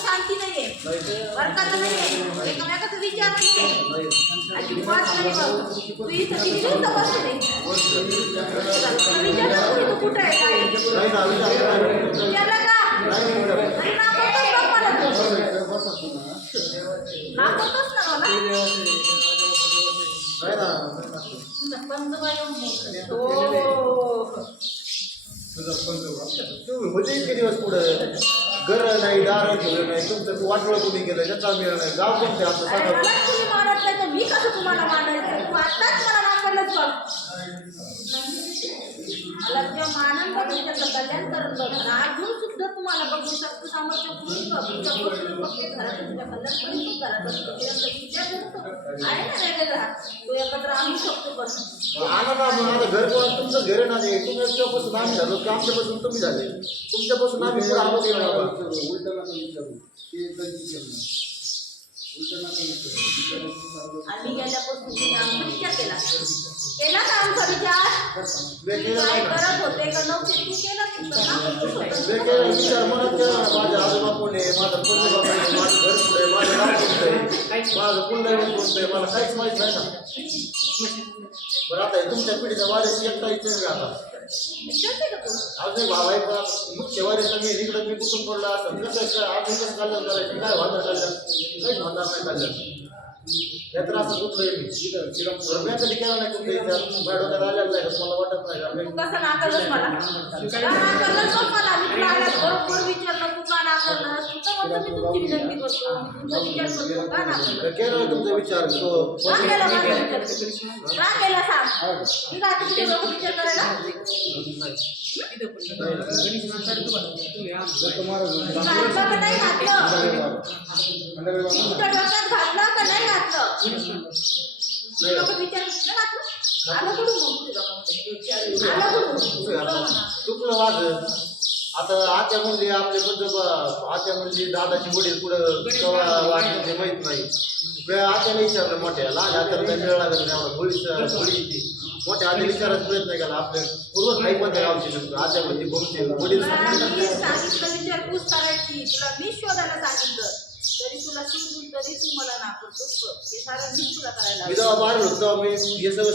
शांती नाहीये. वर्गाचं नाहीये. एकमेकाचा विचार नाहीये. अजिबात नाही तू इथं किती दिवस बसले तू कुठं आहे? काय विचारलं का? बघ मला. तू. नापवतोस ना मला. हो. तुझा पंजोबा म्हणजे इतके दिवस पुढे? घर नाही दार ठेवलं नाही तुमचं वाटवळ कोणी केलं त्याचा मिळालं नाही. गाव कोणते अरे सांगा. तुम्ही नाही तर मी कसं तुम्हाला तू मला नाकारलंच बघ मला जेव्हा मानन त्याचं कल्याण करत बघ. अजून सुद्धा तुम्हाला बघू शकतो सामर्थ्य पूर्ण बघ तुझ्या गोष्टी बघते घरात तुझ्या कल्याण पण तू करत असतो त्यानंतर विचार करतो आहे ना वेगळं घरात तो एकत्र आणू शकतो पण. आणा ना मग आता घर कोण तुमचं घर ना ते. तुमच्यापासून आम्ही झालो. की आमच्यापासून तुम्ही झाले. तुमच्यापासून आम्ही पुढे गेलो बाबा. आम्ही गेल्यापासून तुम्ही विचार केला का आमचा विचार तुम्ही काय करत होते का नव्हते तू केला तुमचं काम तूच होतं. वेगळे विचार जा, माझ्या आजोबा कोण आहे? माझं पुण्य बाप आहे. माझं घर कुठे आहे? माझं गाव कोणतं आहे? माझं कुलदैवत कोणतं आहे? मला काहीच माहीत नाही ना. बरं आता हे तुमच्या पिढीच्या वाड्याची एकटा इच्छा आहे आता अजून भाव आहे का मुख्य वारीचं मी इकडं मी कुठून पडला? असं कसं काय अजून कसं कल्याण करायचं काय होणार कल्याण काहीच नाही कल्याण यात्र असं कुठलं आहे? नाही आलेलं नाही? मला वाटत नाही. तू मी- कसं नाकारलंस मला नाकारलंस बघ मला मी तुला आल्यास बरोबर विचारलं तू मी तुमची विनंती करतो. मी तुमचा विचार करतो. का नाकारलं केलं तुमचा विचार? तो का केला माझा विचार का केला. सांग. मी का आता तुझ्या डोकं विचार करायला? घातलं का नाही घातलं. डोक्यात घातलं का नाही घातलं? विचार नाही घातलं? आलं कुठून? आलं कुठून. चुकलं माझं. आता आत्या म्हणली आपले पंजोबा आत्या म्हणली दादाची वडील पुढं वाटले ते माहीत नाही. मी आत्याला विचारलं मोठ्या लहान आत्याला काही वेळ लागत नाही आम्हाला भोळीच भोळी ती मोठ्या आत्या विचारायचा प्रयत्न केला आपले पूर्वच आई मध्ये गावची नेमकं आत्या म्हणजे बहुते वडील सांगितलं मी शोधायला सांगितलं. तरी तुला शोधून तरी तू मला नाकारतोस बघ. हे सारं मी तुला करायला मी लावलं. जेव्हा बाहेर होतो तेव्हा मी हे सगळं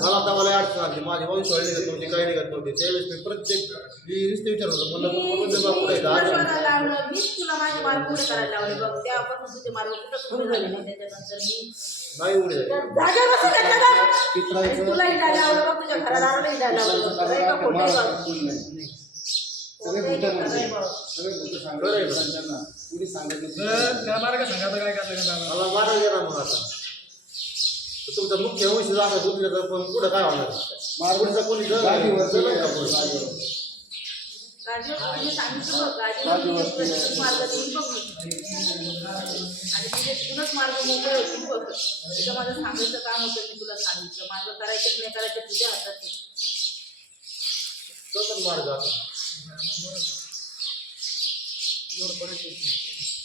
मला आता मला अडचण आली माझी वंशवाळी निघत नव्हती काही निघत नव्हती त्यावेळेस मी प्रत्येक मी नुसते विचारत होतो म्हणलं मी- तुला काय शोधायला लावलं मीच तुला माझे मार्ग पुढे करायला लावले बघ तेव्हापासून तुझे मार्ग कुठं पुढे झाले नाही त्याच्यानंतर मी नाही उडी झाली जागेवर बसून घेतलं का? आणि तुला हिंडायला लावलं बघ तुझ्या घरादाराला हिंडायला लावलं बघ. खरंय का खोटं आहे बघ? खोटं आहे का खरं आहे बघ? खरं आहे बरं. त्याला मार्ग सांगा आता काय करायचं का मला मारा गेला मग आता. तुमचा मुख्य वंश असा दुखलं तर पण पुढं काय होणार? पुढचं कोणी जग मार्ग मार्ग माझं सांगायचं काम होतं मी तुला सांगितलं. मार्ग करायचे की नाही करायचे तुझ्या हातात आहे. कसं मार्ग आता